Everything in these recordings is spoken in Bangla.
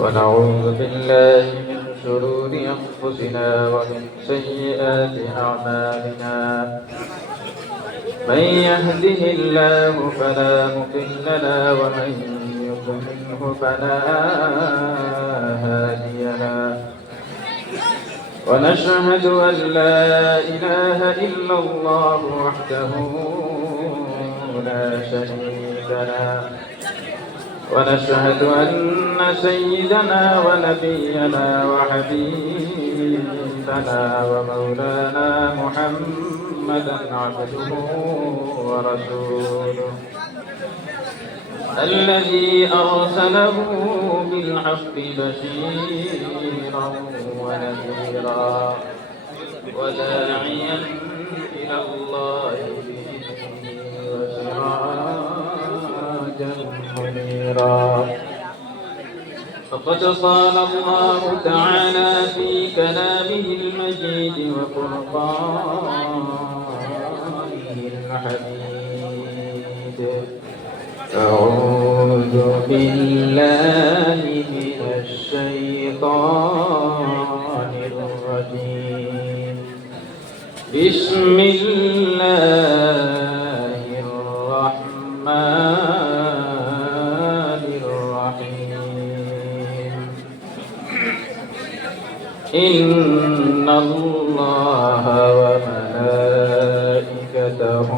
ونعوذ بالله من شرور أنفسنا ومن سيئات أعمالنا من يهده الله فلا مضل له ومن يضلله فلا هادي له ونشهد أن لا إله إلا الله وحده لا شريك له ونشهد أن سيدنا ونبينا وحبيبنا ومولانا محمدا عبده ورسوله الذي أرسله بالحق بشيرا ونذيرا وداعيا إلى الله بإذنه وسراجا منيرا فقد قال الله تعالى في كلامه المجيد وفرقانه الحميد أعوذ بالله من الشيطان الرجيم بسم الله الرحمن الرحيم إن الله وملائكته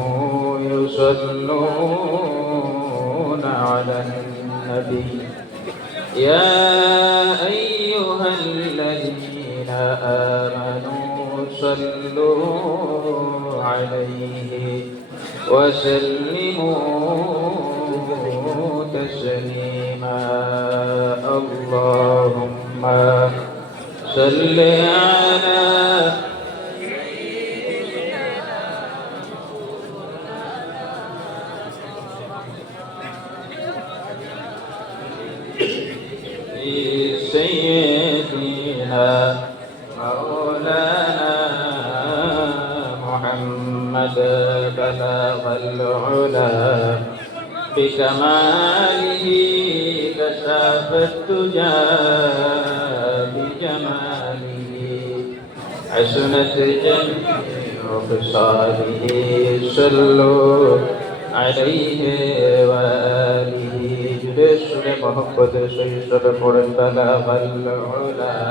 يصلون على النبي يا أيها الذين آمنوا صلوا عليه وسلموا تسليما اللهم صل على سيدنا مولانا محمد بلغ العلا بكماله كشف الدجى بجماله حسنت جميع خصاله صلوا عليه وآله بشر محمد سيد قرن بلغ العلا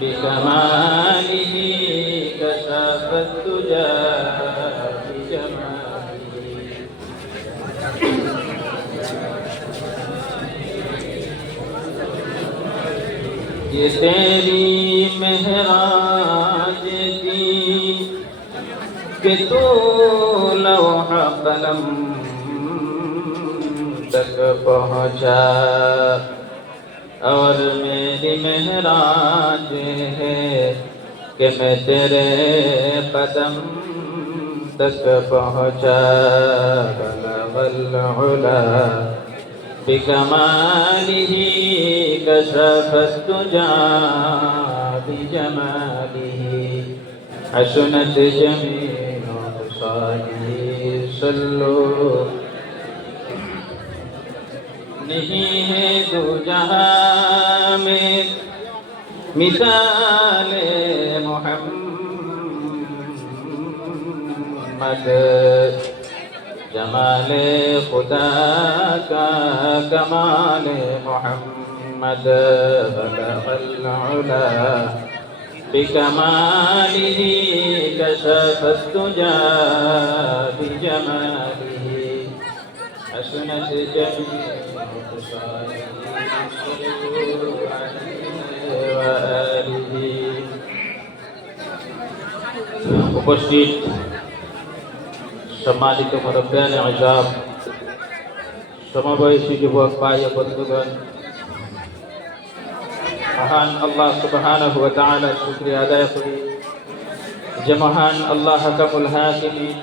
بكماله كشف الدجى بجماله ये तेरी महराज की कि तू लौहा कलम तक पहुँचा और मेरी महराज है कि मैं तेरे कदम तक पहुँचा बलगल उला بكماله كشف الدجى بجماله حسنت جميع خصاله صلوا नहीं है दो जहां में मिसाल मोहम्मद जमाल खुदा का कमाल मोहम्मद बलगल उला بكماله كشف الدجى بجماله حسنت جميع خصاله وآله উপস্থিত সম্মানিত মুরব্বিয়ানে আযম সমবয়সী যুবক ভাই ও বন্ধুগণ মহান আল্লাহ সুবহানাহু ওয়া তাআলার শুকরিয়া আদায় করি যে মহান আল্লাহ হাকামুল হাকিমিন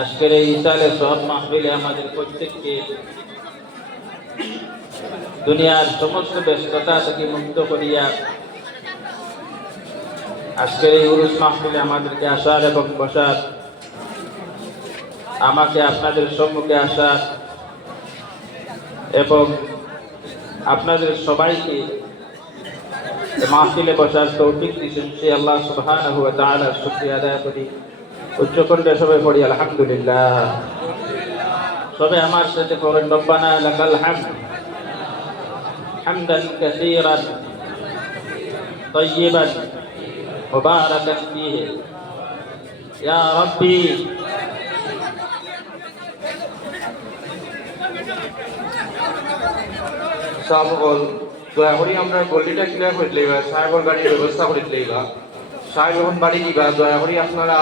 আজকের এই ইসালে সব মাহফিলে আমাদের প্রত্যেককে দুনিয়ার সমস্ত ব্যস্ততা থেকে মুক্ত করিয়া আজকের এই উরুস মাহফিলে আমাদেরকে আসার এবং বসার আমাকে আপনাদের সম্মুখে আসার এবং আপনাদের সবাইকে মাহফিলে বসার তৌফিক দিয়েছেন সেই আল্লাহ সুবহানাহু ওয়া তাআলার শুকরিয়া আদায় করি। উচ্চ কণ্ঠে সবাই পড়ি আলহামদুলিল্লাহ। সবাই আমার সাথে পড়েন রব্বানা লাকাল হামদ হামদান কাসীরান তাইয়িবান মুবারাকান ফীহি ইয়া রাব্বি। সাবল দয়া করি আমরা গল্লিটা ক্লিয়ার করে দিলেই বা সাহেবর গাড়ির ব্যবস্থা করে দিলেই বা সাহেব যখন বাড়ি দিবা দয়া করি আপনারা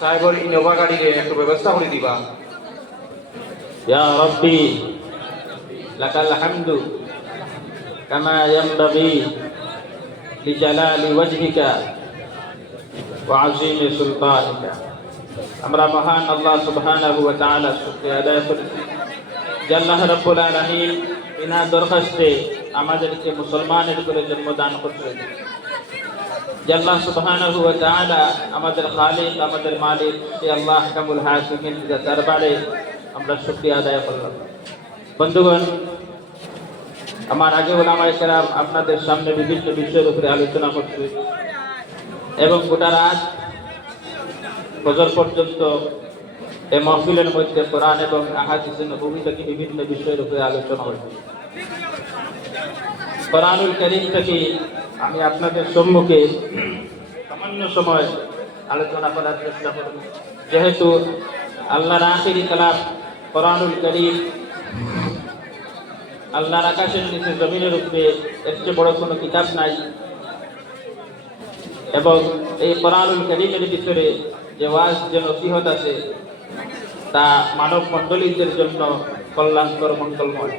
সাহেবর ইনোভা গাড়ির একটু ব্যবস্থা করে দিবা। ইয়া রাব্বি লাকাল হামদু কামা ইয়ানবাগি লিজালালি ওয়াজহিকা ওয়া আযীমি সুলতানিকা। আমরা মহান আল্লাহ সুবহানাহু ওয়া তাআলার শুকরিয়া আদায় করি যে আল্লাহ রাব্বুল আলামিন বিনা দরখাস্তে আমাদেরকে মুসলমানের করে জন্মদান করলেন। যে আল্লাহ সুবহানাহু ওয়া তাআলা আমাদের খালিক, আমাদের মালিক, সে আল্লাহ আহকামুল হাকিমিন দরবারে আমরা শুকরিয়া আদায় করলাম। বন্ধুগণ, আমার আগে ওলামায়ে কেরাম আপনাদের সামনে বিভিন্ন বিষয়ের উপরে আলোচনা করছে এবং গোটা রাত ফজর পর্যন্ত এই মাহফিলের মধ্যে কোরআন এবং আহাদিসে নববী থেকে বিভিন্ন বিষয়ের উপরে আলোচনা হয়েছে। কোরআনুল কারীম থেকে আমি আপনাদের সম্মুখে সামান্য সময় আলোচনা করার চেষ্টা করব, যেহেতু আল্লাহর আখিরি কালাম কোরআনুল কারীম, আল্লাহর আকাশের নিচে জমিনের উপরে এর চেয়ে বড় কোনো কিতাব নাই এবং এই কোরআনুল কারীমের ভিতরে যে ওয়াজ, যে নসিহত আছে তা মানব মণ্ডলীদের জন্য কল্যাণকর, মঙ্গলময়।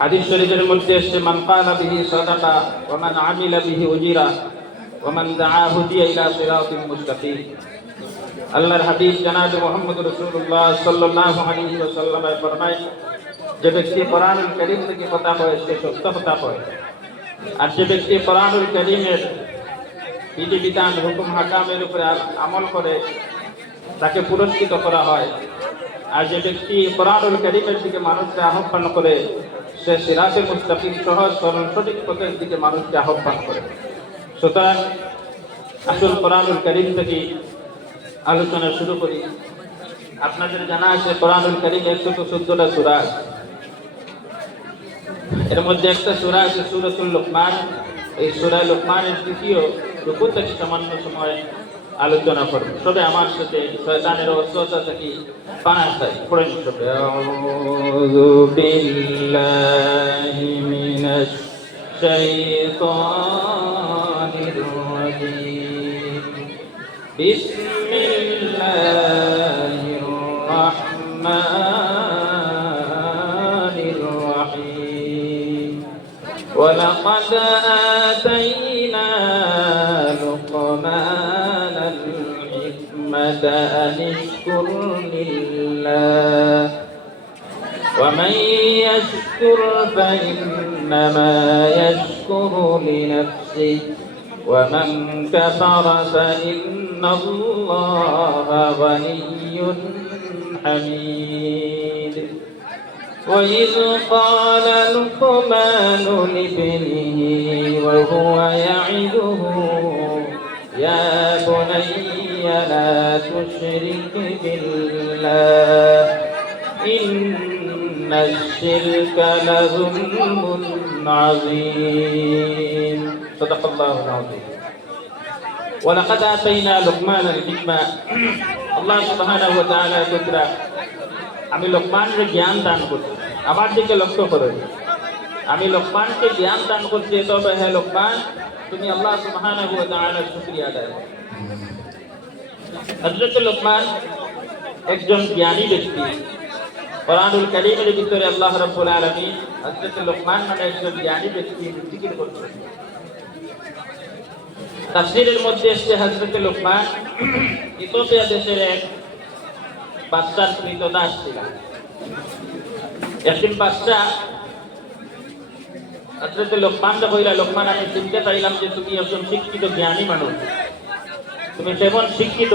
হাদিস শরীফের মধ্যে এসেছে, মান ক্বালা বিহি সাদাকা ওয়া মান আমিলা বিহি উজিরা ওয়া মান দাআ হুদিয়া ইলা সিরাতিন মুস্তাকিম। আল্লাহর হাবিব জনাব মুহাম্মদ রাসূলুল্লাহ সাল্লাল্লাহু আলাইহি ওয়াসাল্লাম ফরমায়, যে ব্যক্তি কোরআনুল কারীম থেকে কথা কয় সে সত্য কথা কয়, আর যে ব্যক্তি কোরআনুল কারীমের বিধিবিধান, হুকুম হাকামের উপরে আমল করে তাকে পুরস্কৃত করা হয়। আর যে ব্যক্তি কোরআনুল কারীমের দিকে মানুষকে আহ্বান করে সে সিরাতে মুস্তাকিম, সহজ সরল সঠিক পথের দিকে মানুষকে আহ্বান করে। সুতরাং আসল কোরআনুল কারীম থেকে আলোচনা শুরু করি। আপনাদের জানা আছে কোরআনুল কারীম 114টা সূরা, এর মধ্যে একটা সূরা আছে সূরাতুল লুকমান। এই সূরা লুকমানের তৃতীয় রুকু থেকে সামান্য সময় আলোচনা করব। সবে আমার সাথে শয়তানের ওয়াসওয়াসা থেকে পানাহ চাই। পড়েন সবে, আউযু বিল্লাহি মিনাশ শাইতানির রাজীম, বিসমিল্লাহির রাহমানির রাহিম। ওয়ালাকাদ আতাইনা لقمان الحكمة أن اشكر لله ومن يشكر فإنما يشكر لنفسه ومن كفر فإن الله غني حميد. وإذ قال لقمان لابنه وهو يعظه يا بني لا تشرك بالله إن الشرك لظلم عظيم. صدق الله العظيم. ولقد آتينا لقمان الحكمة. الله سبحانه وتعالى يقول আমি লোকমানকে জ্ঞান দান করছি। আমার দিকে লক্ষ্য করো, আমি লোকমানকে জ্ঞান দান করছি, তবে হে লোকমান তুমি আল্লাহ সুবহানাহু ওয়া তাআলার শুকরিয়া আদায় করো। হযরত লোকমান একজন জ্ঞানী ব্যক্তি। কোরআনুল কারীমের ভিতরে আল্লাহ রাব্বুল আলামিন হযরত লোকমান নামে একজন জ্ঞানী ব্যক্তি জিকির করছেন। তাফসীরের মধ্যে এসেছে হযরত লোকমান ইথিওপিয়া দেশের এক বাদশার কৃতদাস ছিলেন। একদিন বাদশা হযরত লোকমানকে কইলা, লোকমান আমি চিনতে পাইলাম যে তুমি একজন শিক্ষিত জ্ঞানী মানুষ, তুমি তেমন শিক্ষিত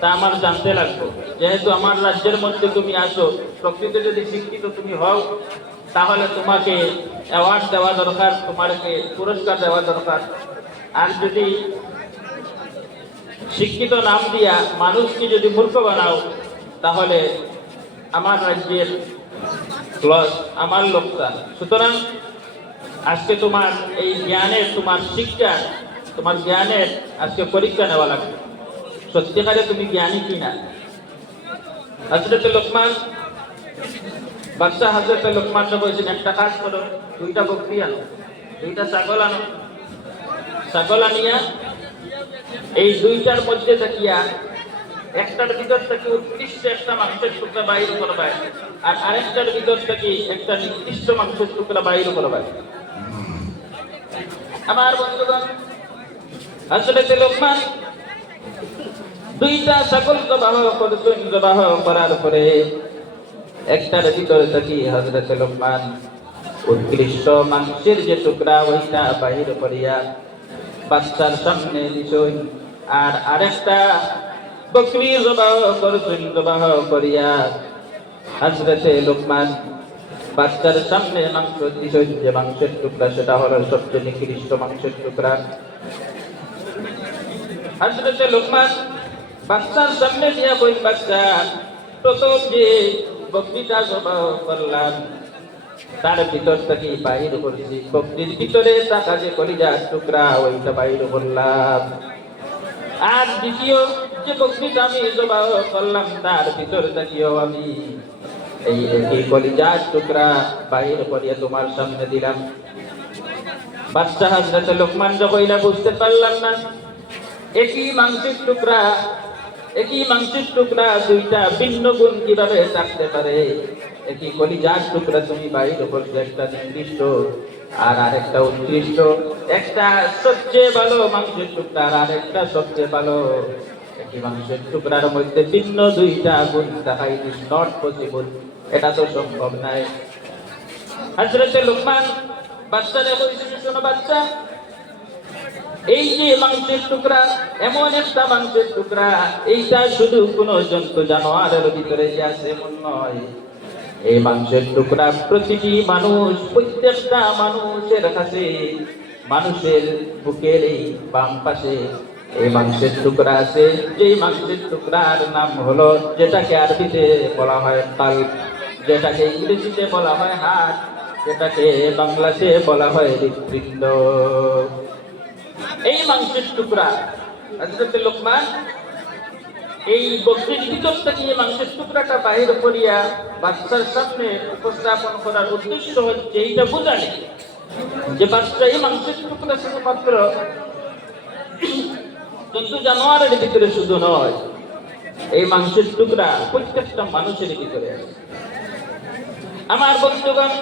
তা আমার জানতে লাগবে। যেহেতু আমার রাজ্যের মধ্যে তুমি আসো, প্রকৃত যদি শিক্ষিত তুমি হও, তাহলে তোমাকে অ্যাওয়ার্ড দেওয়া দরকার, তোমাকে পুরস্কার দেওয়া দরকার। আর যদি শিক্ষিত নাম দিয়া মানুষকে যদি মূর্খ বানাও, তাহলে আমার রাজ্যের লস, আমার লোকসান। সুতরাং আজকে তোমার এই জ্ঞানের, তোমার শিক্ষার, তোমার জ্ঞানের আজকে পরীক্ষা নেওয়া লাগবে, সত্যিকারে তুমি জ্ঞানী কিনা। হযরত লোকমান, বাদশাহ হযরত লোকমান বলেছেন, একটা কাজ করো, দুইটা বকরি আনো, দুইটা ছাগল আনো, ছাগল আনিয়া এই দুইটার মধ্যে থাকিয়া একটার ভিতর থেকে উৎকৃষ্ট একটা মাংসের টুকরা বাইর করবে, আর আরেকটার ভিতর থেকে একটা নির্দিষ্ট মাংসের টুকরা বাইর করবে। আমার বন্ধুগণ, হযরত লোকমান দুইটা ছাগল জবাহ করতেন। জবাহ করার পরে একটার ভিতর থেকে হযরত লোকমান উৎকৃষ্ট মাংসের যে টুকরা ওইটা বাইর করিয়া বাচ্চার সামনে দিছেন, আর আরেকটা বকরি জবাহ করতেন। জবাহ করিয়া হযরত লোকমান বাচ্চার সামনে মাংস দিছেন, যে মাংসের টুকরা সেটা হলো সবচেয়ে নিকৃষ্ট মাংসের টুকরা। হযরত লোকমান বাচ্চার সামনে দিয়া বই, বাচ্চা, প্রথম যে বকরিটা জবাহ করলাম তার ভিতর থেকে বাইর করেছি, বকরির ভিতরে থাকা যে কলিজার টুকরা ওইটা বাইর করলাম। আর দ্বিতীয় যে বকরিটা আমি জবাহ করলাম তার ভিতর থেকেও আমি এই একই কলিজার টুকরা বাইর করিয়া তোমার সামনে দিলাম। বাচ্চা হযরত লোকমান যখন বুঝতে পারলাম না, একই মাংসের টুকরা, একই মাংসের টুকরা দুইটা ভিন্ন গুণ কিভাবে থাকতে পারে। একই কলিজার টুকরা তুমি বাইর করছো, একটা নির্দিষ্ট আর আরেকটা উৎকৃষ্ট, একটা সবচেয়ে ভালো মাংসের টুকরা আর আরেকটা সবচেয়ে ভালো। একই মাংসের টুকরার মধ্যে ভিন্ন দুইটা গুণ থাকা ইট ইজ নট পসিবল, এটা তো সম্ভব নয়। হযরত লোকমান বাচ্চারে বলছেন, শোনো বাচ্চা, এই যে মাংসের টুকরা, এমন একটা মাংসের টুকরা, এইটা শুধু কোন জন্তু জানোয়ারের ভিতরে যে আছে এমন নয়। এই মাংসের টুকরা প্রতিটি মানুষ, প্রত্যেকটা মানুষের কাছে, মানুষের বুকের এই বাম পাশে এই মাংসের টুকরা আছে। যে মাংসের টুকরার নাম হলো, যেটাকে আরবিতে বলা হয় কাল্ব, যেটাকে ইংরেজিতে বলা হয় হার্ট, যেটাকে বাংলাতে বলা হয় হৃৎপিণ্ড। এই মাংসের টুকরা হযরত লোকমান এই বকরির ভিতর থেকে এই মাংসের টুকরাটা বাহির করিয়া বাচ্চার সামনে উপস্থাপন করার উদ্দেশ্য হচ্ছে এইটা বোঝানো যে বাচ্চা এই মাংসের টুকরা শুধুমাত্র জন্তু জানোয়ারের ভিতরে শুধু নয়, এই মাংসের টুকরা প্রত্যেকটা মানুষের ভিতরে আছে। আমার বন্ধুগণ,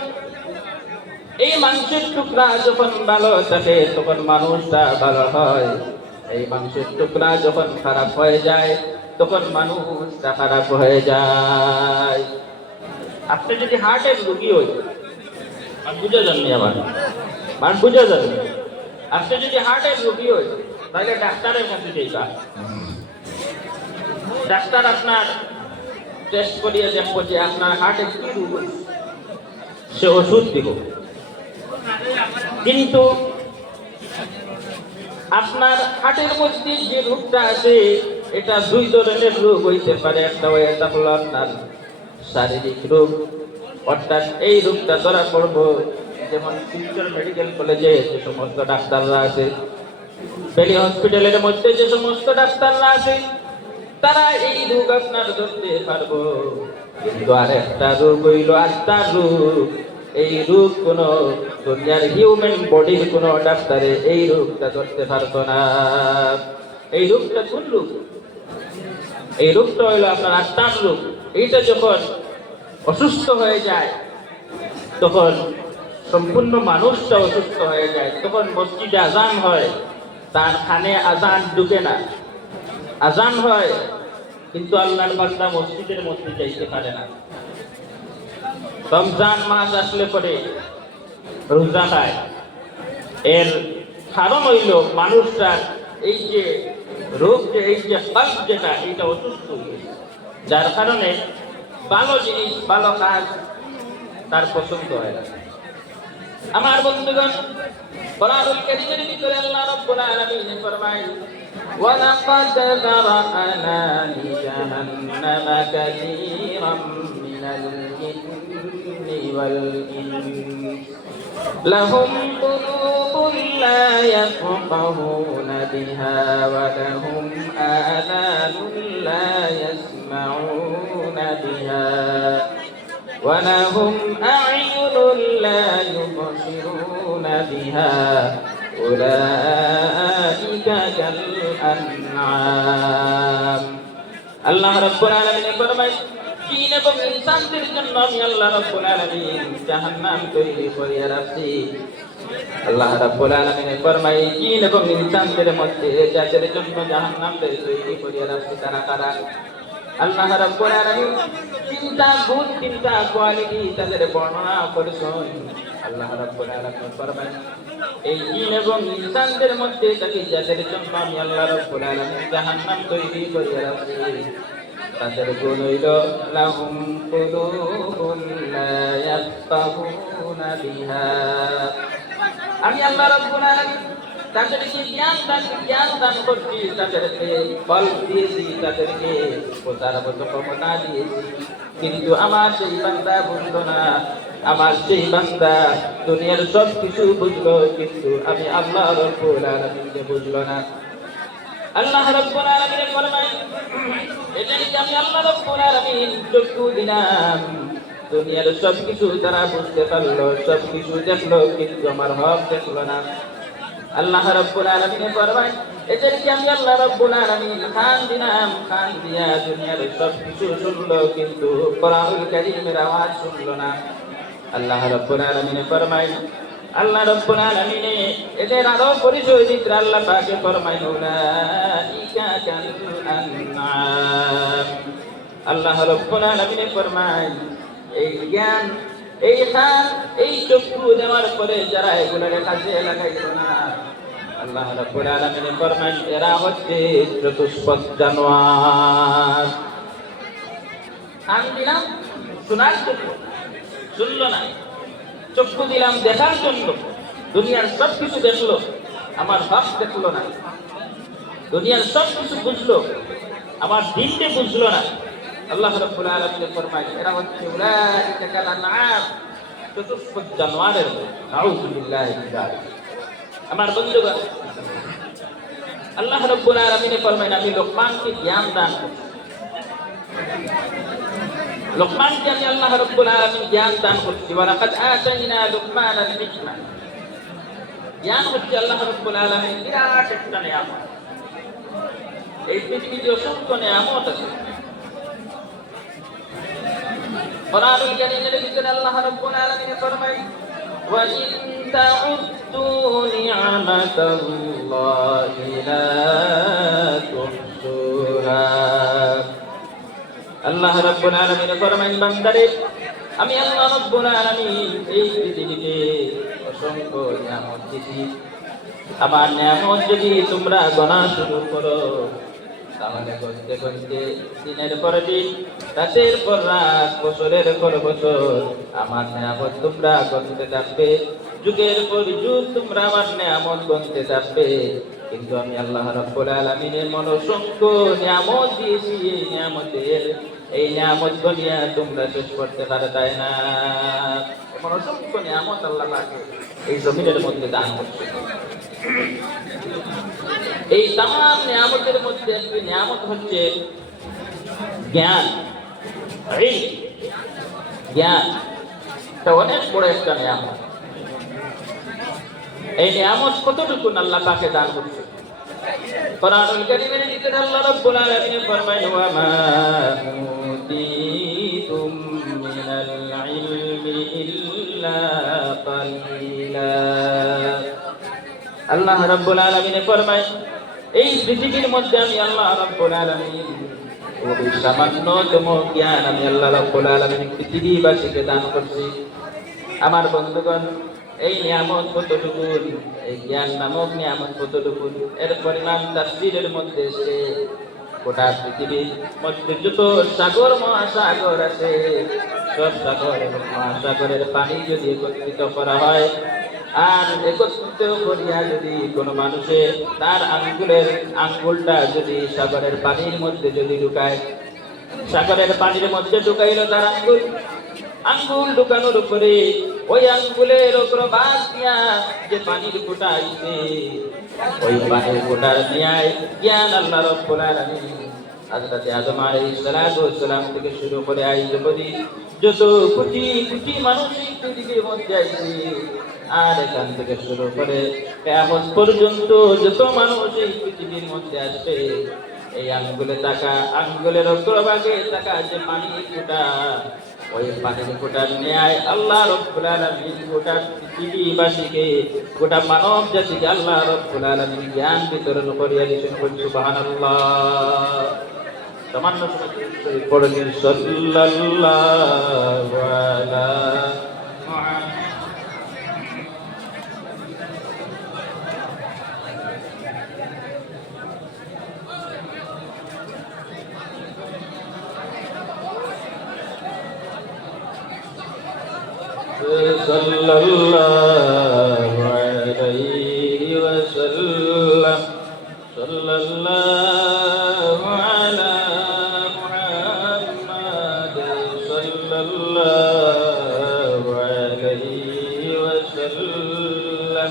এই মাংসের টুকরা যখন ভালো থাকে তখন মানুষটা ভালো হয়। এই মাংসের টুকরা যখন খারাপ হয়ে যায় তখন মানুষটা খারাপ হয়ে যায়। আপনি যদি হার্টের রোগী হই, বুঝে যাননি আমার, বুঝে যাবেন। আপনি যদি হার্টের রোগী হই তাহলে ডাক্তারের কাছে যাইবা। ডাক্তার আপনার টেস্ট করিয়ে দেখবো যে আপনার হার্টের কি রোগ হয়েছে, সে ওষুধ দিব। কিন্তু আপনার হার্টের মধ্যে যে রোগটা আছে এটা দুই ধরনের রোগ হইতে পারে। একটা হলো আপনার শারীরিক রোগ, অর্থাৎ এই রোগটা ধরা পড়বো যেমন শিলচর মেডিকেল কলেজে যে সমস্ত ডাক্তাররা আছে, বেলি হসপিটালের মধ্যে যে সমস্ত ডাক্তাররা আছে, তারা এই রোগ আপনার ধরতে পারবো। কিন্তু আর একটা রোগ হইল আত্মার রোগ। এই রোগ কোন দুনিয়ার হিউম্যান বডির কোন ডাক্তারে এই রোগটা ধরতে পারতো না। এই রোগটা কোন রোগ? এই রোগটা হইলো আপনার আত্মার রোগ। এইটা যখন অসুস্থ হয়ে যায় তখন সম্পূর্ণ মানুষটা অসুস্থ হয়ে যায়। তখন মসজিদে আজান হয়, তার কানে আজান ঢুকে না। আজান হয় কিন্তু আল্লাহর বান্দা মসজিদের মধ্যে যাইতে পারে না। রমজান মাস আসলে পরে রোজা খায়। এর কারণ হইল মানুষটার এই যে রূপ যে এই যে কল্প যেটা এটা অসুস্থ হয়েছে, যার কারণে ভালো জিনিস ভালো কাজ তার পছন্দ হয় না। আমার বন্ধুগণ, কোরআনুল কারীমের ভিতরে আল্লাহ রাব্বুল আলামিন ফরমায় ওয়ালাকাদ যারা'না লিজাহান্নামা কাসীরাম মিনাল জিন্নি ওয়াল ইনস লাহুম কুলুবুন লা ইয়াফকাহুনা বিহা ওয়া লাহুম আযানুন লা ইয়াসমাউনা বিহা ولهم أعين لا يبصرون بها أولئك كالأنعام আল্লাহ রাব্বুল আলামিন ফরমায় জিন এবং ইনসানদের জন্য আমি আল্লাহ রাব্বুল আলামিন জাহান্নাম তৈরি করে রাখছি। আল্লাহ রাব্বুল আলামিন ফরমায় জিন এবং ইনসানদের মধ্যে যাদের জন্য জাহান্নাম তৈরি করে রাখছি তারা কারা? আল্লাহ রাব্বুল আলামিন তিনটা কোয়ালিটি তাদের বর্ণনা করেছেন। আল্লাহ রাব্বুল আলামিন ফরমায় এই জিন এবং ইনসানদের মধ্যে যাদের জন্য আমি আল্লাহ রাব্বুল আলামিন জাহান্নাম তৈরি করে রাখছি তাদের গুণ হইল লাহুম কুলুবুন লা ইয়াফকাহুনা বিহা। আমি আল্লাহ রাব্বুল আলামিন তাদেরকে জ্ঞান দান করছি, তাদেরকে ফল দিয়েছি, তাদেরকে বোঝার মতো ক্ষমতা দিয়েছি, কিন্তু আমার সেই বান্দা বুঝলো না। আমার সেই বান্দা দুনিয়ার সব কিছু বুঝলো, কিন্তু আমি আল্লাহ রাব্বুল আলামিনকে বুঝলো না। আল্লাহ রাব্বুল আলামিন ফরমায় এদেরকে আমি আল্লাহ রাব্বুল আলামিন চক্ষু দিলাম, দুনিয়ার সব কিছু তারা বুঝতে পারলো, সব কিছু দেখলো, কিন্তু আমার হক দেখলো না। আল্লাহ রাব্বুল আলামিন ফরমায় এদেরকে আমি আল্লাহ রাব্বুল আলামিন কান দিলাম, কান দিয়া দুনিয়ার সব কিছু শুনলো, কিন্তু কোরআনুল কারীমের আওয়াজ শুনলো না। আল্লাহ রাব্বুল আলামিন ফরমায় আল্লাহ রাব্বুল আলামিন এদের আরো পরিচয় দিতে আল্লাহ পাকে ফরমায় উলাইকা কাল আনআম। আল্লাহ রাব্বুল আলামিন ফরমায় এই জ্ঞান, এই কান, এই চক্ষু দেওয়ার পরে যারা এগুলোর কাজে লাগাইল না, আল্লাহ রাব্বুল আলামিন ফরমান এরা হচ্ছে চতুষ্পদ জানোয়ার। কান দিলাম শোনার জন্য, শুনলো না। চক্ষু দিলাম দেখার জন্য, দুনিয়ার সব কিছু দেখলো, আমার হক দেখলো না। দুনিয়ার সব কিছু বুঝলো, আমার দিনকে বুঝলো না। আল্লাহ রাব্বুল আলামিন ফরমায় এরা হচ্ছে উলাইকা কাল আনআম, চতুষ্পদ জানোয়ারের মতো। নাউযু বিল্লাহি মিন যালিক। আমার বন্ধুগণ, আল্লাহ রাব্বুল আলামিন ফরমায় আমি লোকমানকে জ্ঞান দান করছি। লোকমানকে আমি আল্লাহ রাব্বুল আলামিন জ্ঞান দান করছি। ওয়া লাকাদ আতাইনা লুকমানাল হিকমা। জ্ঞান হচ্ছে আল্লাহ রাব্বুল আলামিন বিরাট একটা নিয়ামত। এই পৃথিবীতে অসংখ্য নিয়ামত আছে। কোরআনুল কারীমের ভিতরে আল্লাহ রাব্বুল আলামিন ফরমায় ওয়া ইন তাউদ্দু নি'মাতাল্লাহি লা তুহসুহা। আল্লাহ রাব্বুল আলামিন ফরমায় বান্দারে আমি আল্লাহ রাব্বুল আলামিন এই পৃথিবীতে অসংখ্য নিয়ামত দিয়েছি। আমার নিয়ামত যদি তোমরা গণা শুরু করো তাহলে গণতে গণতে দিনের পর দিন, রাতের পর রাত, বছরের পর বছর আমার নিয়ামত তোমরা গণতে থাকবে, যুগের পর যুগ তোমরা আমার নিয়ামত গণতে থাকবে। কিন্তু আমি আল্লাহ রাব্বুল আলামিনের অসংখ্য নিয়ামত দিয়েছি, এই নিয়ামত গনিয়া তোমরা শেষ করতে পারবে না। এমন অসংখ্য নিয়ামত আল্লাহ পাক এই জমিনের মধ্যে দান করছে। এই তামাম নিয়ামতের মধ্যে একটি নিয়ামত হচ্ছে জ্ঞান। জ্ঞান এটা অনেক বড় একটা নিয়ামত। এই নিয়ামত কতটুকু আল্লাহ পাকে দান করছে। কোরআনুল কারীমের ভিতরে আল্লাহ রাব্বুল আলামিন ফরমায় ওয়া মা উতীতুম মিনাল ইলমি ইল্লা কালিলা। আল্লাহ রাব্বুল আলামিন ফরমায় এই পৃথিবীর মধ্যে আমি আল্লাহ রাব্বুল আলামিন ওই সামান্যতম জ্ঞান আমি আল্লাহ রাব্বুল আলামিন পৃথিবীবাসীকে দান করছি। আমার বন্ধুগণ, এই নিয়ামত কতটুকু, এই জ্ঞান নামক নিয়ামত কতটুকু, এর পরিমাণ তাফসীরের মধ্যে এসে গোটা পৃথিবীর মধ্যে যত সাগর মহাসাগর আছে, সব সাগর এবং মহাসাগরের পানি যদি একত্রিত করা হয় আর একত্রিত করিয়া যদি কোনো মানুষের তার আঙ্গুলটা যদি সাগরের পানির মধ্যে যদি ঢুকায়, সাগরের পানির মধ্যে ঢুকাইল তার আঙ্গুল ঢুকানোর উপরে ওই আঙ্গুলের উপর বাদ দিয়া যে পানির ফোঁটা আইছে, ওই পানির ফোঁটার নিয়ায় জ্ঞান আল্লাহ রাব্বুল আলামিন হযরত আদম আলাইহিস সালাম থেকে শুরু করে আজ অবধি যত কোটি কোটি মানুষ এই পৃথিবীর মধ্যে আইছে, আর এখান থেকে শুরু করে কিয়ামত পর্যন্ত যত মানুষ এই পৃথিবীর মধ্যে আসবে, এই আঙ্গুলে তাকা, আঙ্গুলের অগ্রভাগে তাকা যে পানির ফোঁটা, ওই পানির ফোঁটার ন্যায় আল্লাহ রাব্বুল আলামিন গোটা পৃথিবীবাসীকে, গোটা মানব জাতিকে আল্লাহ রাব্বুল আলামিন জ্ঞান বিতরণ করিয়া দিয়েছেন। সুবহানাল্লাহ। সামান্য সময় পড়েন সাল্লাল্লাহু আলা sallallahu alaihi wasallam, sallallahu ala Muhammad, sallallahu alaihi wasallam।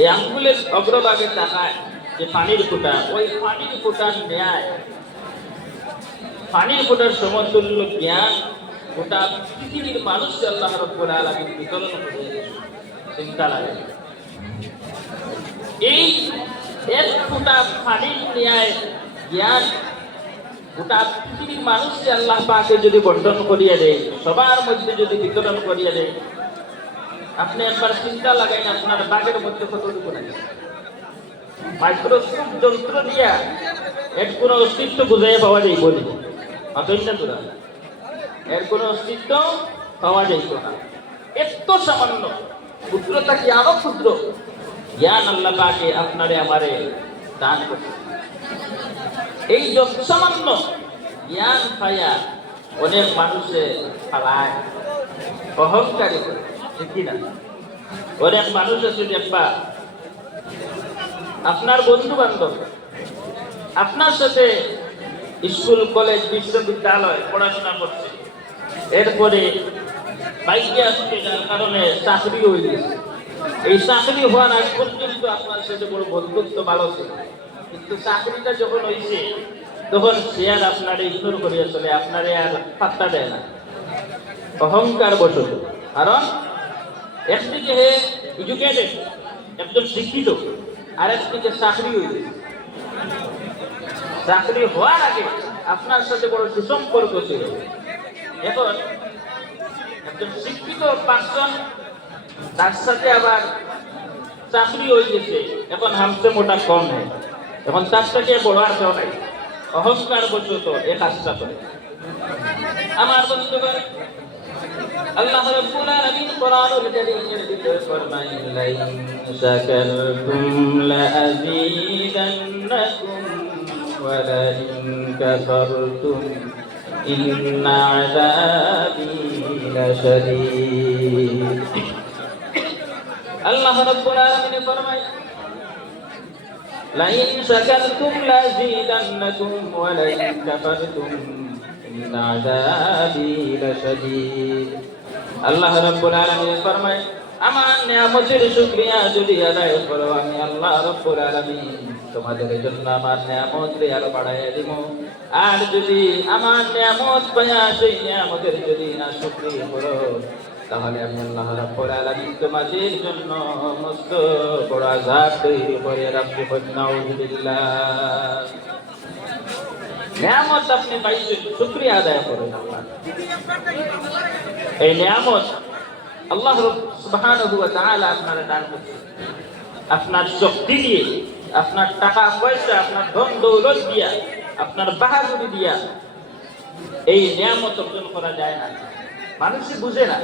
এই আঙ্গুলের অগ্রভাগে তাকায় যে পানির ফোঁটা, ওই পানির ফোঁটার ন্যায় পানির ফোঁটার সমতুল্য জ্ঞান গোটা পৃথিবীর মানুষকে আল্লাহ রাব্বুল আলামিন বিতরণ করে। চিন্তা লাগে, এই এক ফোঁটা পানির ন্যায় জ্ঞান গোটা পৃথিবীর মানুষকে আল্লাহ পাকে যদি বন্টন করিয়া দেয়, সবার মধ্যে যদি বিতরণ করিয়া দেয়, আপনি একবার চিন্তা লাগাইন আপনার বাগের মধ্যে কতটুকু নাই। মাইক্রোস্কোপ যন্ত্র দিয়া এর কোনো অস্তিত্ব বুঝাইয়া পাওয়া যায় বলি, অতএব এর কোনো অস্তিত্ব পাওয়া যাইত না। এত সামান্য, ক্ষুদ্রতা কি আরো ক্ষুদ্র জ্ঞান আল্লাহ পাকে আপনারে আমারে দান করছে। এই যত সামান্য জ্ঞান পাইয়া অনেক মানুষে পালায়, অহংকারী করে, ঠিক না? অনেক মানুষ আছে দেখবা, আপনার বন্ধু বান্ধব আপনার সাথে স্কুল কলেজ বিশ্ববিদ্যালয় পড়াশোনা করছে, এরপরে বাইকে আসতে যার কারণে চাকরি হয়ে গেছে। এই চাকরি হওয়ার আগ পর্যন্ত আপনার সাথে বড় বন্ধুত্ব ভালো ছিল, কিন্তু চাকরিটা যখন হয়েছে তখন সে আর আপনার ইগনোর করিয়া চলে, আপনারে আর পাত্তা দেয় না, অহংকার বশত। কারণ একদিকে হে এডুকেটেড, একজন শিক্ষিত, আর একদিকে চাকরি হয়ে গেছে। চাকরি হওয়ার আগে আপনার সাথে বড় সুসম্পর্ক ছিল, এখন একজন শিক্ষিত পার্সন তার সাথে আবার চাকরি হয়ে গেছে, এখন হামসে মোটা কম হয়, এখন তার থেকে বড় আর কেউ নাই, অহংকার বশত এ কাজটা করে। আমার বন্ধুগণ, আল্লাহ রাব্বুল আলামিন কোরআনুল কারীমের ভিতরে ফরমায়, লাইন শাকারতুম লাযীদান্নাকুম ওয়া লাইন কাফারতুম ইন্না আযাবী লাশাদীদ। আল্লাহ রাব্বুল আলামিন ফরমায়, লাইন শাকারতুম লাযীদান্নাকুম ওয়া লাইন কাফারতুম ইন্না আযাবী লাশাদীদ। আল্লাহ রাব্বুল আলামিন ফরমায়, আমার নিয়ামতের শুকরিয়া যদি আদায় করো, আমি আল্লাহ রাব্বুল আলামিন তোমাদের জন্য আমার নিয়ামত আরো বাড়াইয়া দিব। আর যদি আমার নিয়ামত পাইয়া সেই নিয়ামতের যদি না শুকরিয়া করো, তাহলে আমি আল্লাহ রাব্বুল আলামিন তোমাদের জন্য মস্ত বড় আযাব তৈরি করে রাখবো। নাউযুবিল্লাহ। নিয়ামত আপনি পাইছেন, শুকরিয়া আদায় করুন আল্লাহ। এই নিয়ামত আল্লাহ সুবহানাহু ওয়া তাআলা আপনাকে দান করেছেন, আপনার শক্তি দিয়ে, আপনার টাকা পয়সা, আপনার ধন দৌলত দিয়া, আপনার বাহাদুরি দিয়া এই নিয়ামত অর্জন করা যায় না। মানুষই বুঝে না,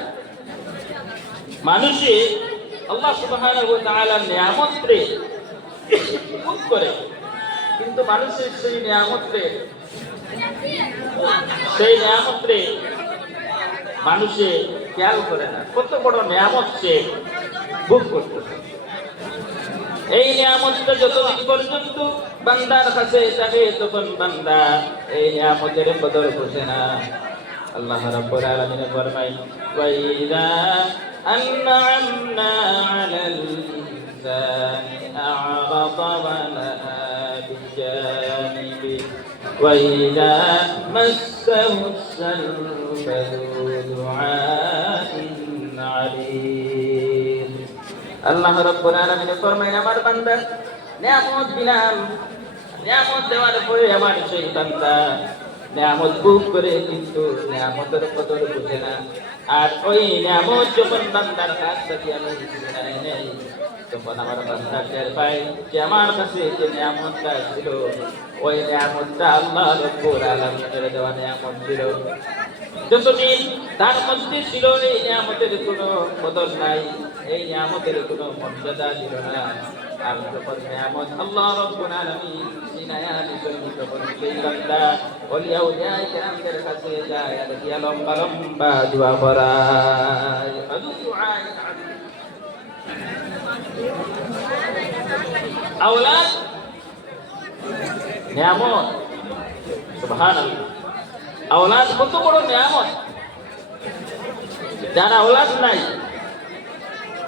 মানুষে আল্লাহ সুবহানাহু ওয়া তাআলার নিয়ামতকে ভোগ করে, কিন্তু মানুষের সেই নিয়ামতকে মানুষে খেয়াল করে না। কত বড় নিয়ামত সে ভোগ করতেছে। এই নিয়ামতটা যতদিন পর্যন্ত বান্দার কাছে থাকে তখন বান্দা এই নিয়ামতের কদর বোঝে না। আল্লাহ রাব্বুল আলামিন ফরমায়, ওয়া ইযা আন'আমনা 'আলাল ইনসানি আ'রাদা ওয়া নাআ বিজানিবি ওয়া ইযা মাসসাহুস শাররু ফাযু দুআইন 'আলীম। আল্লাহ রাব্বুল আলামিন ফরমায়, আমার বান্দা নিয়ামত দিলাম, নিয়ামত দেওয়ার পরে আমার সেই বান্দা নিয়ামত ভোগ করে কিন্তু নিয়ামতের কদর বুঝে না। আর ওই নিয়ামত যখন বান্দার কাছ থেকে আমি ছিনাই নেই, তখন আমার বান্দা টের পায় যে আমার কাছে যে নিয়ামতটা ছিল, ওই নিয়ামতটা আল্লাহ রাব্বুল আলামিনের দেওয়া নিয়ামত ছিল। যতদিন তার মধ্যে ছিল এই নিয়ামতের কোনো কদর নাই, এই নিয়ামতের কোনো মর্যাদা ছিল না। আর যখন নিয়ামত আল্লাহ রাব্বুল আলামিন ছিনায়া নিলেন, তখন সেই বান্দা ওলিয়া কেরামদের কাছে যায় আর গিয়া লম্বা লম্বা দোয়া করায়। আওলাদ নিয়ামত, সুবহানাল্লাহ। আওলাদ কত বড় নিয়ামত। যার আওলাদ নাই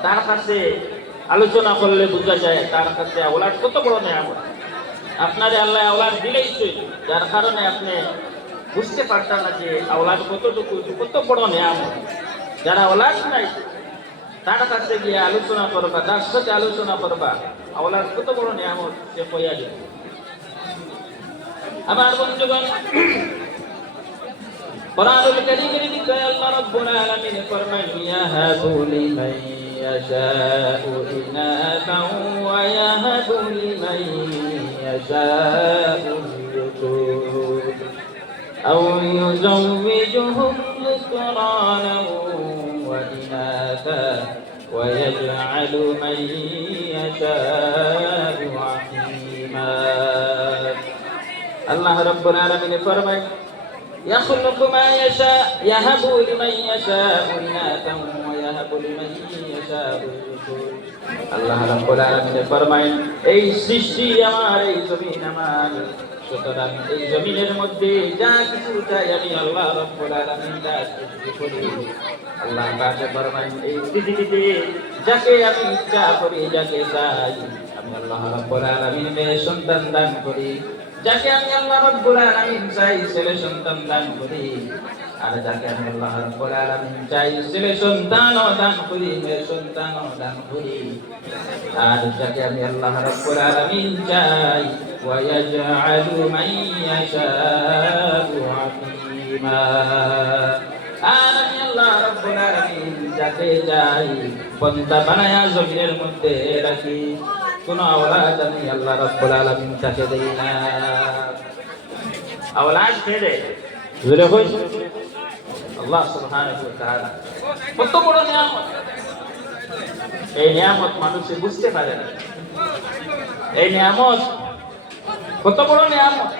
তার কাছে আলোচনা করলে বোঝা যায় তার কাছে আওলাদ কত বড় নিয়ামত। আপনারে আল্লাহ আওলাদ দিলেই, যার কারণে আপনি বুঝতে পারতেন না যে আওলাদ কতটুকু, কত বড় নিয়ামত। যারা আওলাদ নাই তার কাছে গিয়ে আলোচনা করবা, তার সাথে আলোচনা করবা আওলাদ কত বড় নিয়ামত সে কইয়া দিবে। আমার বন্ধুগণ, কোরআনুল কারীমের ভিতরে আল্লাহ রাব্বুল আলামিন ফরমান, ইয়াহাবু লিমান ইয়াশাউ ইনাতান ওয়া ইয়াহাবু লিমান ইয়াশাউ যুকুর আও ইউযাওবিজুহুম যুকরানান ওয়া ইনাথা ওয়া ইয়াজআলু মান ইয়াশাউ আকীমা। আল্লাহ রাব্বুল আলামিন ফরমায়, يخلق ما يشاء يهب لمن يشاء إناثا ويهب لمن يشاء الذكور। আল্লাহ রাব্বুল আলামিন ফরমায়, এই সৃষ্টি আমার, এই জমিন আমার, সুতরাং এই জমিনের মধ্যে যা কিছু চাই আমি আল্লাহ রাব্বুল আলামিন তা সৃষ্টি করি। আল্লাহ পাক ফরমায়, এই পৃথিবীতে যাকে আমি ইচ্ছা করি, যাকে চাই আমি আল্লাহ রাব্বুল আলামিন সন্তান দান করি। যাকে আমি আল্লাহ রাব্বুল আলামিন চাই ছেলে সন্তান দান করি, আর যাকে আমি আল্লাহ রাব্বুল আলামিন চাই ছেলে সন্তানও দান করি, মেয়ে সন্তানও দান করি। আর যাকে আমি আল্লাহ রাব্বুল আলামিন চাই ওয়া ইয়াজআলু মান ইয়াশাউ আকীমা। আর আমি আল্লাহ রাব্বুল আলামিন যাকে চাই বান্দা বানায়া জমিনের মধ্যে রাখি। কোন আওলাদ আমি আল্লাহ রাব্বুল আলামিন তাকে দেই না। আওলাদ ছেড়ে জোরে কই আল্লাহ সুবহানাহু ওয়া তাআলা কত বড় নিয়ামত। এই নিয়ামত মানুষে বুঝতে পারে না। এই নিয়ামত কত বড় নিয়ামত।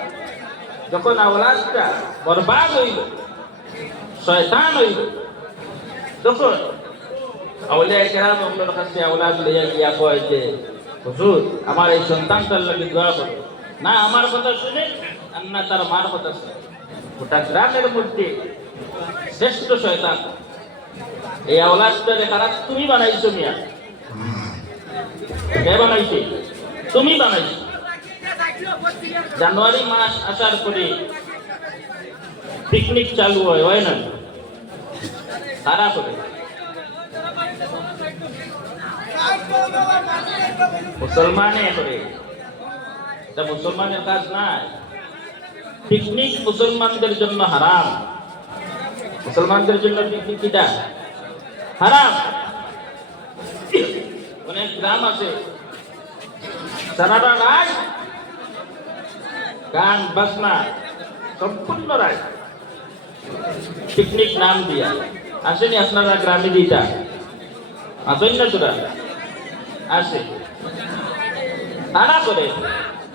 যখন আওলাদটা বরবাদ হইল, শয়তান হইল, তখন আউলিয়া কেরামগুলোর কাছে আওলাদ লইয়া গিয়া কয় যে, হুজুর আমার এই সন্তানটার লাগি দোয়া করো। না আমার কথা শুনে আর না তার মার কথা শুনে। গোটা গ্রামের মধ্যে শ্রেষ্ঠ শয়তান এই আওলাদটারে খারাপ তুমি বানাইছো। মিয়া কে বানাইছে? তুমি বানাইছো। জানুয়ারি মাস আসার পরে পিকনিক চালু হয় না? খারাপ হবে। মুসলমানে করে, এটা মুসলমানের কাজ নাই। পিকনিক মুসলমানদের জন্য হারাম। মুসলমানদের জন্য পিকনিক কিটা হারাম। অনেক গ্রাম আছে সারাটা রাত গান বাজনা সম্পূর্ণ রাত পিকনিক নাম দিয়া। আসেনি আপনারা গ্রামে দিটা? আসেন না তোরা আসে তারা করে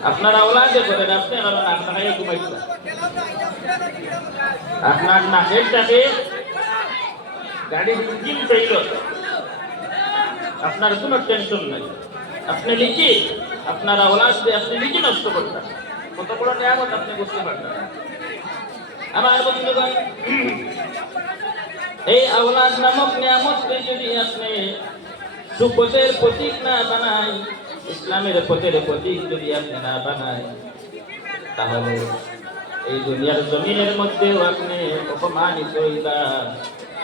আপনারা ওলাদে করেন আপনি আপনারা ঘুমাইছেন আপনার নাকের টাকে গাড়ির ইঞ্জিন ফেল আপনার কোনো টেনশন নাই আপনি লিখি আপনারা ওলাদ দিয়ে আপনি লিখি নষ্ট করতেন কত বড় নিয়ামত আপনি বুঝতে পারবেন আমার বন্ধুগণ এই আওলাদ নামক নিয়ামতকে যদি আপনি সুপথের প্রতীক না বানাই ইসলামের পথের প্রতীক যদি আপনি না বানাই তাহলে এই দুনিয়ার জমিনের মধ্যেও আপনি অপমানিত হইবা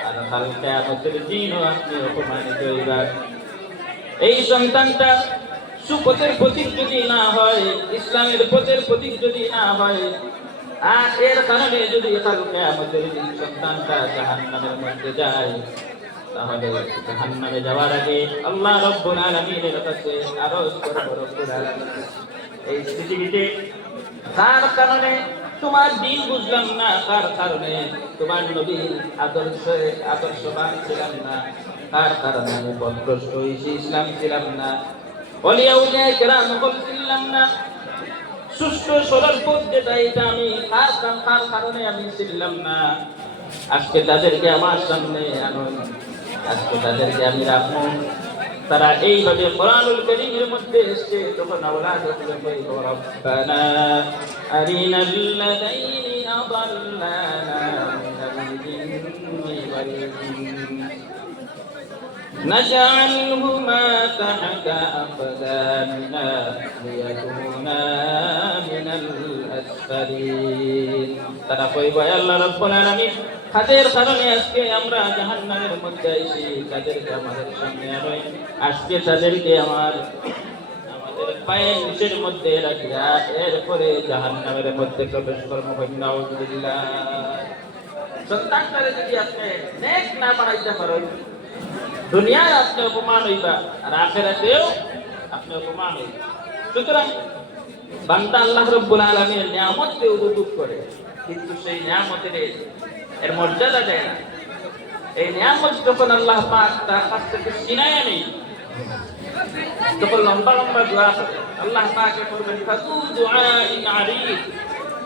আর কাল কিয়ামতের দিনও আপনি অপমানিত হইবা এই সন্তানটা সুপথের প্রতীক যদি না হয় ইসলামের পথের প্রতীক যদি না হয় আর এর কারণে যদি কাল কিয়ামতের দিন সন্তানটা জাহান্নামের মধ্যে যায় তাহলে জাহান্নামে যাওয়ার আগে আল্লাহ রাব্বুল আলামিনের কাছে আরজ করব রব্বুল আলামিন এই পৃথিবীতে কার কারণে তোমার দিন বুঝলাম না কার কারণে তোমার নবীর আদর্শবান ছিলাম না কার কারণে আমি পথভ্রষ্ট হয়েছি ইসলাম ছিলাম না ওলিয়া উলিয়া কেরাম ছিলাম না সুস্থ সরল পথ যেটা এটা আমি কার কারণে আমি ছিলাম না আজকে তাদেরকে আমার সামনে আনুন আজকে তাদেরকে আমি রাখবো তারা এইভাবে কোরআনুল কারীমের মধ্যে এসেছে তখন আওলাদকে বলবো রব্বানা আরিনাল লাযাইনি আদাল্লানা মিনাল জিন্নি ওয়াল ইনস نجعلهما تحت أقدامنا ليكونا من الأسفلين তারা কইবে আল্লাহ রাব্বুল আলামিন তাদের কারণে আজকে আমরা জাহান্নামের মধ্যে আইছি তাদেরকে আমাদের সামনে আনোই আজকে তাদেরকে আমাদের পায়ের নিচের মধ্যে রাখিয়া এরপরে জাহান্নামের মধ্যে প্রবেশ করবো নাউযুবিল্লাহ সন্তানটারে যদি আপনি নেক না বানাইতে পারেন দুনিয়ায় আপনি অপমান হইবা আর আখিরাতেও আপনি অপমান হইবা সুতরাং বান্দা আল্লাহ রাব্বুল আলামিনের নিয়ামতকে উপভোগ করে কিন্তু সেই নিয়ামতের এর মর্যাদা দেয় না এই নিয়ামত যখন আল্লাহ পাক তার কাছ থেকে ছিনাইয়া নেই তখন লম্বা লম্বা দোয়া করে আল্লাহ পাকে করবেন ফাতু দুআইন আরিফ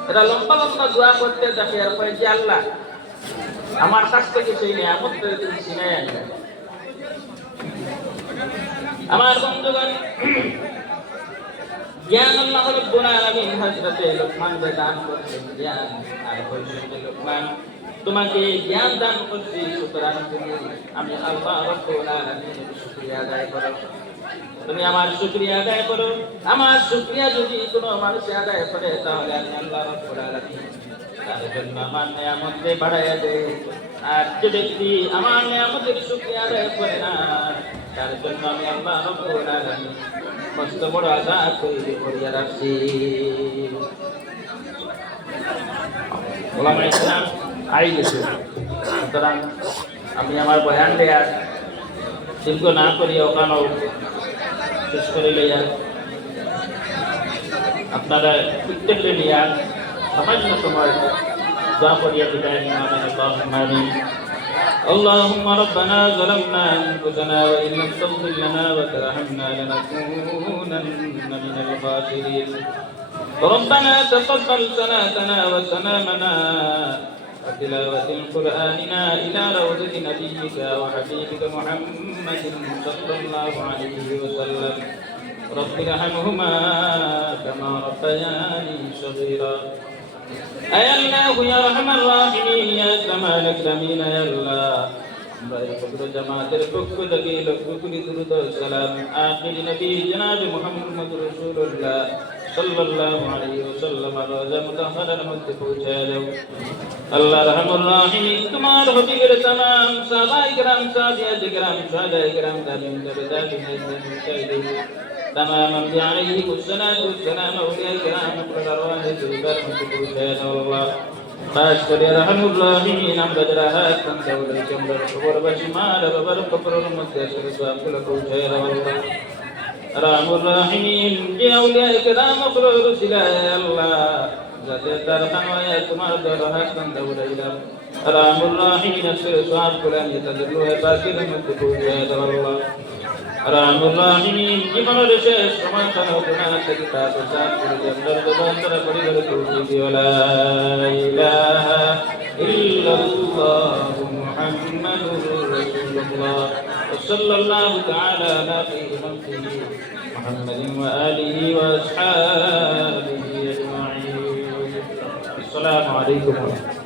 এরা লম্বা লম্বা দোয়া করতে থাকে আর কয় যে আল্লাহ আমার কাছ থেকে সেই নিয়ামতটা তুমি ছিনাইয়া নেই আমার বন্ধুগণ জ্ঞান আল্লাহ রাব্বুল আলামিন হযরতে লোকমানকে দান করেছেন জ্ঞান আর বলছেন লোকমান তোমাকে জ্ঞান দান করছি সুতরাং তুমি আমি আল্লাহ রাব্বুল আলামিনের শুকরিয়া আদায় করো তুমি আমার শুকরিয়া আদায় করো আমার শুকরিয়া যদি কোনো মানুষ আদায় করে তাহলে আমি আল্লাহ রাব্বুল আলামিন তার জন্য আমার নিয়ামতকে বাড়াইয়া দেয় আর যে ব্যক্তি আমার নিয়ামতের শুকরিয়া আদায় করে না তার জন্য আমি আল্লাহ রাব্বুল আলামিন মস্ত বড় আযাব তৈরি করিয়া রাখছি ওলামায়ে ইসলাম আইলেছে সুতরাং আমি আমার বয়ান দেয়ার দীর্ঘ না করি ওখানেও শেষ করে লইয়া আপনারা প্রত্যেককে নিয়ে সামান্য সময় দোয়া করিয়া বিদায় নিলাম আল্লাহুম্মা আমিন اللهم ربنا ظلمنا أنفسنا وإن لم تغفر لنا وترحمنا لنكونن من الخاسرين ربنا تقبل صلاتنا وسلامنا وتلاوة قرآننا إلى روضة نبيك وحبيبك محمد صلى الله عليه وسلم رب ارحمهما كما ربياني صغيرا أي الله يا أرحم الراحمين يا سماء الأكرمين يا الله جماعة الفقه دقيل الفقه درود السلام آخر نبي جناب محمد رسول الله صلى الله عليه وسلم روزة مطهرة متفوجة الله رحم الراحمين تمہار ہوتی گرے تمام صحابہ کرام صحابیات کرام شہداء کرام تابعین تابعین تمام انبیاء علیہم الصلاۃ والسلام اولیاء کرام اقرب ارواح ذکر متفوجة الله باشر رحم الراحمين بدرها تنسول الجمر وبشمال وبركفر المدسر ساقل كوجة الله رحم الراحمين جي اولیاء کرام اقرب رسول الله ذات درخان ويا تمہار درها تنسول الجمر أرحم الراحمين أسر سؤال كلام يتدلوا باكر من تقول يا الله أرحم الراحمين জীবন শেষ সময় সনদনা থেকে তার সাথ করে জন্নার দোবান্তর পরিবার তৌফিক ওয়ালা ইলাহা ইল্লাল্লাহ মুহাম্মাদুর রাসূলুল্লাহ সাল্লাল্লাহু তাআলা আলা সাইয়্যিদিনা মুহাম্মাদিন ওয়া আলিহি ওয়া আসহাবিহি আজমাইন। আসসালামু আলাইকুম।